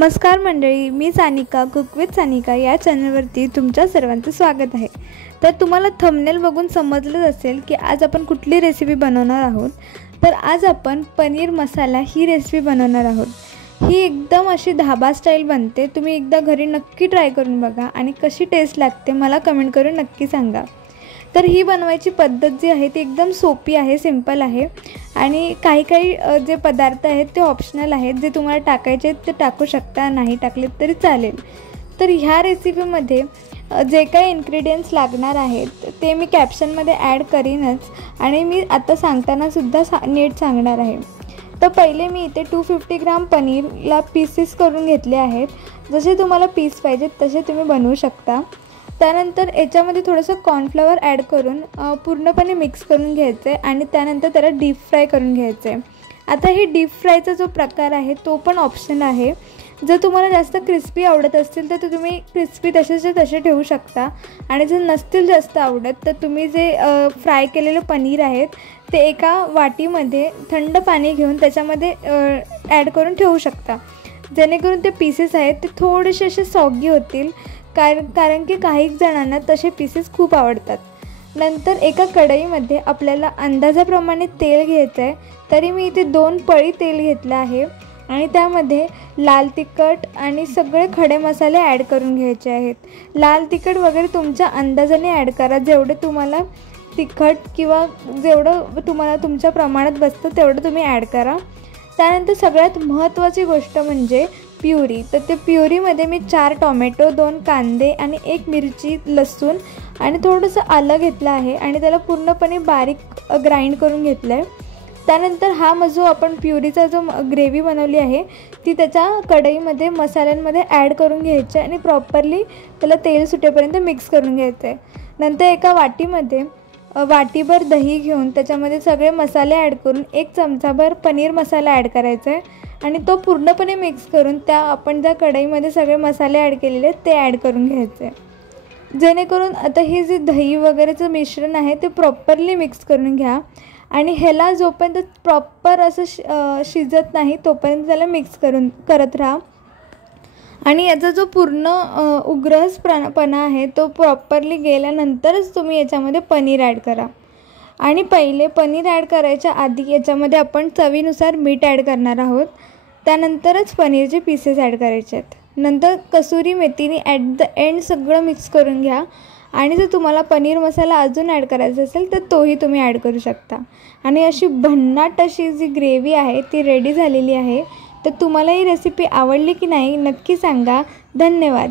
नमस्कार मंडळी, मी Sanika cook with Sanika या चॅनलवरती तुमच्या सर्वांचं स्वागत आहे। तर तुम्हाला थंबनेल बघून समजलंच असेल की आज आपण कुठली रेसिपी बनवणार आहोत। तर आज आपण पनीर मसाला ही रेसिपी बनवणार आहोत। ही एकदम अशी धाबा स्टाईल बनते। तुम्ही एकदा घरी नक्की ट्राय करून बघा आणि कशी टेस्ट लागते मला कमेंट करून नक्की सांगा। तर ही बनवायची पद्धत जी आहे ती एकदम सोपी आहे, सिंपल आहे आणि काही जे पदार्थ आहेत ते ऑप्शनल आहेत। जे तुम्हाला टाकायचे आहेत ते टाकू शकता, नाही टाकले तरी चालेल। तर ह्या रेसिपीमध्ये जे काही इन्ग्रेडियंट्स लागणार आहेत ते मी कॅप्शनमध्ये ॲड करीनच आणि मी आता सांगताना सुद्धा नीट सांगणार आहे। तर पहिले मी इथे 250 ग्राम पनीरला पीसेस करून घेतले आहेत। जसे तुम्हाला पीस पाहिजेत तसे तुम्ही बनवू शकता। त्यानंतर याच्यामध्ये थोडंसं कॉर्नफ्लॉवर ॲड करून पूर्णपणे मिक्स करून घ्यायचं आहे आणि त्यानंतर त्याला डीप फ्राय करून घ्यायचं आहे। आता हे डीप फ्रायचा जो प्रकार आहे तो पण ऑप्शनल आहे। जर तुम्हाला जास्त क्रिस्पी आवडत असतील तर तुम्ही क्रिस्पी तसेचे तसे ठेवू शकता आणि जर नसतील जास्त आवडत तर तुम्ही जे फ्राय केलेलं पनीर आहेत ते एका वाटीमध्ये थंड पाणी घेऊन त्याच्यामध्ये ॲड करून ठेवू शकता, जेणेकरून ते पीसेस आहेत ते थोडेसे असे सॉगी होतील। कारण की काही जणांना तसे पीसेस खूप आवडतात। नंतर एका कढईमध्ये आपल्याला अंदाजाप्रमाणे तेल घ्यायचं आहे। तरी मी इथे 2 पळी तेल घेतलं आहे आणि त्यामध्ये लाल तिखट आणि सगळे खडे मसाले ॲड करून घ्यायचे आहेत। लाल तिखट वगैरे तुमच्या अंदाजाने ॲड करा, जेवढे तुम्हाला तिखट किंवा जेवढं तुम्हाला तुमच्या प्रमाणात बसतं तेवढं तुम्ही ॲड करा। त्यानंतर सगळ्यात महत्त्वाची गोष्ट म्हणजे प्युरी। तर ते प्युरीमध्ये मी 4 टोमॅटो, 2 कांदे आणि 1 मिरची, लसूण आणि थोडंसं आलं घेतलं आहे आणि त्याला पूर्णपणे बारीक ग्राइंड करून घेतलं आहे। त्यानंतर हा जो आपण प्युरीचा जो ग्रेव्ही बनवली आहे ती त्याच्या कढईमध्ये मसाल्यांमध्ये ॲड करून घ्यायची आणि प्रॉपरली त्याला तेल सुटेपर्यंत मिक्स करून घ्यायचं आहे। नंतर एका वाटीमध्ये वाटीभर दही घेऊन त्याच्यामध्ये सगळे मसाले ॲड करून 1 चमचाभर पनीर मसाला ॲड करायचा आहे आणि तो पूर्णपणे मिक्स करून आपण ज्या कढईमध्ये सगळे मसाले ॲड केलेले आहेत ते ॲड करून घ्यायचे आहे। जेणेकरून आता हे जे दही वगैरेचं मिश्रण आहे ते प्रॉपरली मिक्स करून घ्या आणि ह्याला जोपर्यंत प्रॉपर असं शिजत नाही तोपर्यंत त्याला मिक्स करत राहा आणि याचा जो पूर्ण उग्रसपणा आहे तो प्रॉपरली गेल्यानंतरच तुम्ही याच्यामध्ये पनीर ॲड करा। आणि पहिले पनीर ॲड करायच्या आधी याच्यामध्ये आपण चवीनुसार मीठ ॲड करणार आहोत। त्यानंतरच पनीरचे पीसेस ॲड करायचे आहेत। नंतर कसुरी मेथीने ॲट द एंड सगळं मिक्स करून घ्या आणि जर तुम्हाला पनीर मसाला अजून ॲड करायचा असेल तर तोही तुम्ही ॲड करू शकता। आणि अशी भन्नाट अशी जी ग्रेव्ही आहे ती रेडी झालेली आहे। तर तुम्हाला ही रेसिपी आवडली की नाही नक्की सांगा। धन्यवाद।